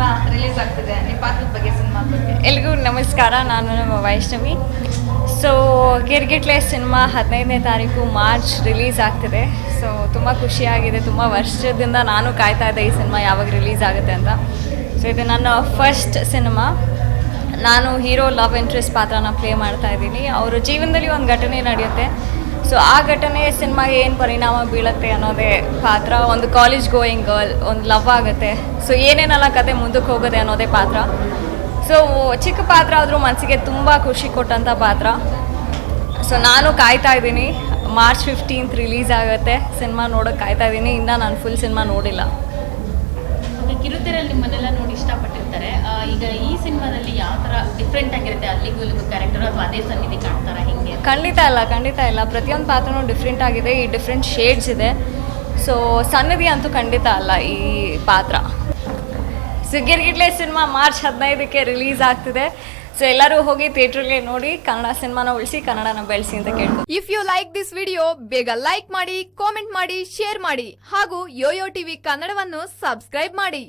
Cinema release ಆಗ್ತಿದೆ. ನಿಮ್ಮ ಪಾತ್ರದ ಬಗ್ಗೆ ಸಿನಿಮಾ ಬಗ್ಗೆ. ಎಲ್ರಿಗೂ ನಮಸ್ಕಾರ. ನಾನು ನಮ್ಮ ವೈಷ್ಣವಿ. ಸೊ ಗಿರ್ಗಿಟ್ಲೆ ಸಿನಿಮಾ ಹದಿನೈದನೇ ತಾರೀಕು ಮಾರ್ಚ್ ರಿಲೀಸ್ ಆಗ್ತಿದೆ. ಸೊ ತುಂಬ ಖುಷಿಯಾಗಿದೆ. ತುಂಬ ವರ್ಷದಿಂದ ನಾನು ಕಾಯ್ತಾ ಇದ್ದೆ ಈ ಸಿನಿಮಾ ಯಾವಾಗ ರಿಲೀಸ್ ಆಗುತ್ತೆ ಅಂತ. ಸೊ ಇದು ನನ್ನ ಫಸ್ಟ್ ಸಿನಿಮಾ ನಾನು ಹೀರೋ ಲವ್ ಇಂಟ್ರೆಸ್ಟ್ ಪಾತ್ರನ ಪ್ಲೇ ಮಾಡ್ತಾ ಇದ್ದೀನಿ. ಅವರ ಜೀವನದಲ್ಲಿ ಒಂದು ಘಟನೆ ನಡೆಯುತ್ತೆ. ಸೊ ಆ ಘಟನೆ ಸಿನಿಮಾಗೆ ಏನು ಪರಿಣಾಮ ಬೀಳುತ್ತೆ ಅನ್ನೋದೇ ಪಾತ್ರ, ಒಂದು ಕಾಲೇಜ್ ಗೋಯಿಂಗ್ ಗರ್ಲ್ ಒಂದು ಲವ್ ಆಗುತ್ತೆ. ಸೊ ಏನೇನೆಲ್ಲ ಕತೆ ಮುಂದಕ್ಕೆ ಹೋಗುತ್ತೆ ಅನ್ನೋದೇ ಪಾತ್ರ. ಸೊ ಚಿಕ್ಕ ಪಾತ್ರ ಆದರೂ ಮನಸ್ಸಿಗೆ ತುಂಬ ಖುಷಿ ಕೊಟ್ಟಂಥ ಪಾತ್ರ. ಸೊ ನಾನು ಕಾಯ್ತಾ ಇದ್ದೀನಿ. ಮಾರ್ಚ್ ಫಿಫ್ಟೀನ್ತ್ ರಿಲೀಸ್ ಆಗುತ್ತೆ. ಸಿನಿಮಾ ನೋಡೋಕೆ ಕಾಯ್ತಾ ಇದ್ದೀನಿ. ಇನ್ನೂ ನಾನು ಫುಲ್ ಸಿನಿಮಾ ನೋಡಿಲ್ಲ. ಓಕೆ ಕಿರುತೆರೆಯಲ್ಲಿ ನಿಮ್ಮನ್ನೆಲ್ಲ ನೋಡಿ ಇಷ್ಟಪಟ್ಟಿರ್ತಾರೆ. ಈಗ ಈ ಸಿನಿಮಾದಲ್ಲಿ ಯಾವ ಥರ ಡಿಫ್ರೆಂಟ್ ಆಗಿರುತ್ತೆ? ಅಲ್ಲಿಗೂ ಇಲ್ಲಿಗೂ ಕ್ಯಾರೆಕ್ಟರ್ ಅಥವಾ ಅದೇ ಸನ್ನಿಧಿ ಕಾಣ್ತಾರ? ಖಂಡಿತ ಇಲ್ಲ ಖಂಡಿತ ಇಲ್ಲ. ಪ್ರತಿಯೊಂದು ಪಾತ್ರನೂ ಡಿಫ್ರೆಂಟ್ ಆಗಿದೆ, ಈ ಡಿಫ್ರೆಂಟ್ ಶೇಡ್ಸ್ ಇದೆ. ಸೊ ಸನ್ನದಿ ಅಂತೂ ಖಂಡಿತ ಅಲ್ಲ ಈ ಪಾತ್ರ. ಸೊ ಗಿರ್ಗಿಟ್ಲೆ ಸಿನಿಮಾ ಮಾರ್ಚ್ ಹದಿನೈದಕ್ಕೆ ರಿಲೀಸ್ ಆಗ್ತಿದೆ. ಸೊ ಎಲ್ಲರೂ ಹೋಗಿ ಥಿಯೇಟ್ರಿಗೆ ನೋಡಿ ಕನ್ನಡ ಸಿನಿಮಾನ ಉಳಿಸಿ ಕನ್ನಡನ ಬೆಳೆಸಿ ಅಂತ ಕೇಳ್ಕೊ if you like this video ಬೇಗ ಲೈಕ್ ಮಾಡಿ ಕಾಮೆಂಟ್ ಮಾಡಿ ಶೇರ್ ಮಾಡಿ. ಹಾಗೂ ಯೋಯೋ ಟಿವಿ ಕನ್ನಡವನ್ನು ಸಬ್ಸ್ಕ್ರೈಬ್ ಮಾಡಿ.